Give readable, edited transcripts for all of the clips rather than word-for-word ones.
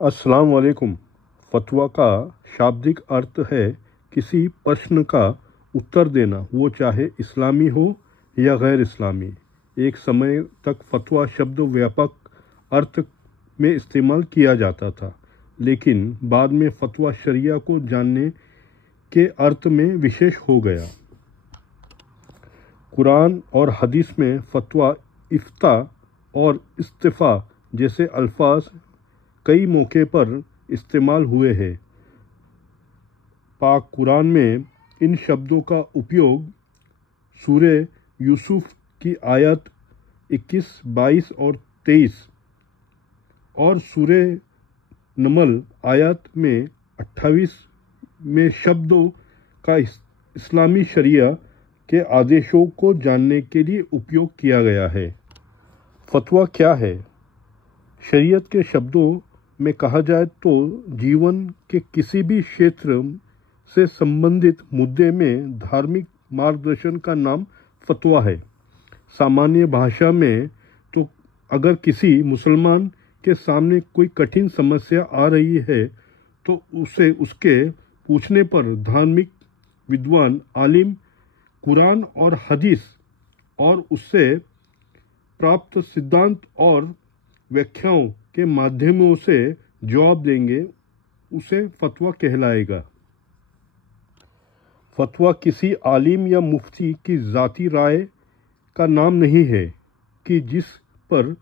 अस्सलाम वालेकुम। फतवा का शाब्दिक अर्थ है किसी प्रश्न का उत्तर देना, वो चाहे इस्लामी हो या गैर इस्लामी। एक समय तक फतवा शब्द व्यापक अर्थ में इस्तेमाल किया जाता था, लेकिन बाद में फतवा शरिया को जानने के अर्थ में विशेष हो गया। कुरान और हदीस में फतवा, इफ्ता और इस्तिफ़ा जैसे अल्फाज कई मौके पर इस्तेमाल हुए हैं। पाक कुरान में इन शब्दों का उपयोग सूरे यूसुफ की आयत 21, 22 और 23 और सूरे नमल आयत में 28 में शब्दों का इस्लामी शरिया के आदेशों को जानने के लिए उपयोग किया गया है। फतवा क्या है? शरीयत के शब्दों में कहा जाए तो जीवन के किसी भी क्षेत्र से संबंधित मुद्दे में धार्मिक मार्गदर्शन का नाम फतवा है। सामान्य भाषा में तो अगर किसी मुसलमान के सामने कोई कठिन समस्या आ रही है तो उसे उसके पूछने पर धार्मिक विद्वान आलिम कुरान और हदीस और उससे प्राप्त सिद्धांत और व्याख्याओं के माध्यमों से जवाब देंगे, उसे फतवा कहलाएगा। फतवा किसी आलिम या मुफ्ती की ज़ाती राय का नाम नहीं है कि जिस पर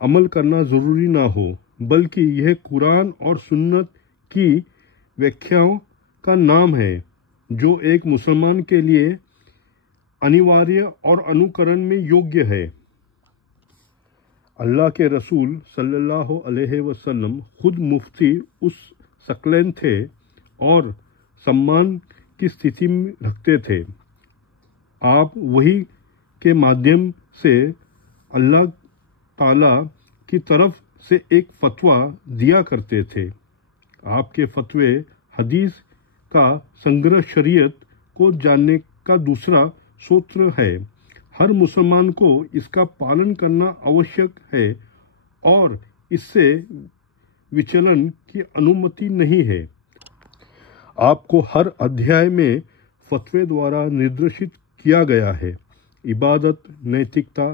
अमल करना ज़रूरी ना हो, बल्कि यह कुरान और सुन्नत की व्याख्याओं का नाम है जो एक मुसलमान के लिए अनिवार्य और अनुकरण में योग्य है। अल्लाह के रसूल सल्लल्लाहु अलैहि वसल्लम खुद मुफ्ती उस सकलैन थे और सम्मान की स्थिति में रखते थे। आप वही के माध्यम से अल्लाह ताला की तरफ से एक फतवा दिया करते थे। आपके फतवे हदीस का संग्रह शरीयत को जानने का दूसरा सूत्र है। हर मुसलमान को इसका पालन करना आवश्यक है और इससे विचलन की अनुमति नहीं है। आपको हर अध्याय में फतवे द्वारा निर्देशित किया गया है। इबादत, नैतिकता,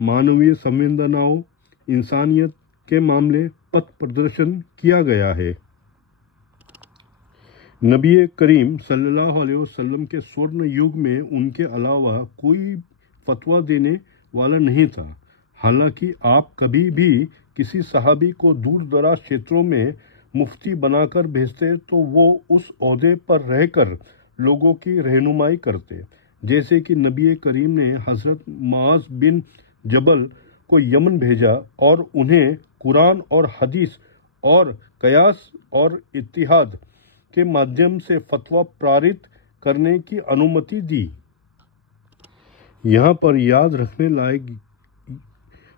मानवीय संवेदनाओं, इंसानियत के मामले पथ प्रदर्शन किया गया है। नबी करीम सल्लल्लाहु अलैहि वसल्लम के स्वर्ण युग में उनके अलावा कोई फतवा देने वाला नहीं था। हालांकि आप कभी भी किसी सहाबी को दूर दराज क्षेत्रों में मुफ्ती बनाकर भेजते तो वो उस ओहदे पर रहकर लोगों की रहनुमाई करते। जैसे कि नबी करीम ने हज़रत मुआज़ बिन जबल को यमन भेजा और उन्हें कुरान और हदीस और कयास और इत्तिहाद के माध्यम से फतवा पारित करने की अनुमति दी। यहाँ पर याद रखने लायक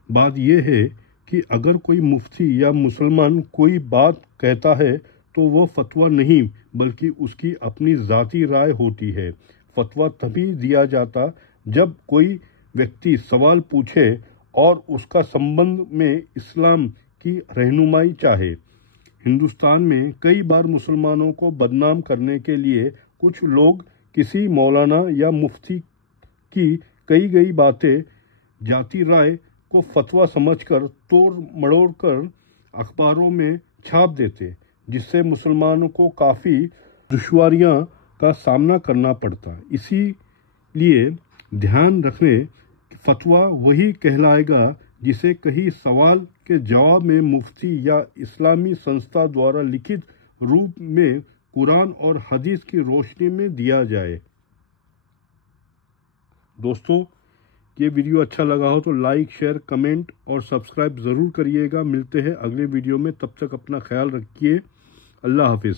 बात यह है कि अगर कोई मुफ्ती या मुसलमान कोई बात कहता है तो वह फतवा नहीं बल्कि उसकी अपनी ज़ाती राय होती है। फतवा तभी दिया जाता जब कोई व्यक्ति सवाल पूछे और उसका संबंध में इस्लाम की रहनुमाई चाहे। हिंदुस्तान में कई बार मुसलमानों को बदनाम करने के लिए कुछ लोग किसी मौलाना या मुफ्ती की कई गई बातें जाती राय को फतवा समझकर तोड़ मड़ोड़ कर अखबारों में छाप देते, जिससे मुसलमानों को काफ़ी दुश्वारियां का सामना करना पड़ता। इसीलिए ध्यान रखें कि फतवा वही कहलाएगा जिसे कहीं सवाल के जवाब में मुफ्ती या इस्लामी संस्था द्वारा लिखित रूप में कुरान और हदीस की रोशनी में दिया जाए। दोस्तों, ये वीडियो अच्छा लगा हो तो लाइक, शेयर, कमेंट और सब्सक्राइब ज़रूर करिएगा। मिलते हैं अगले वीडियो में, तब तक अपना ख्याल रखिए। अल्लाह हाफिज़।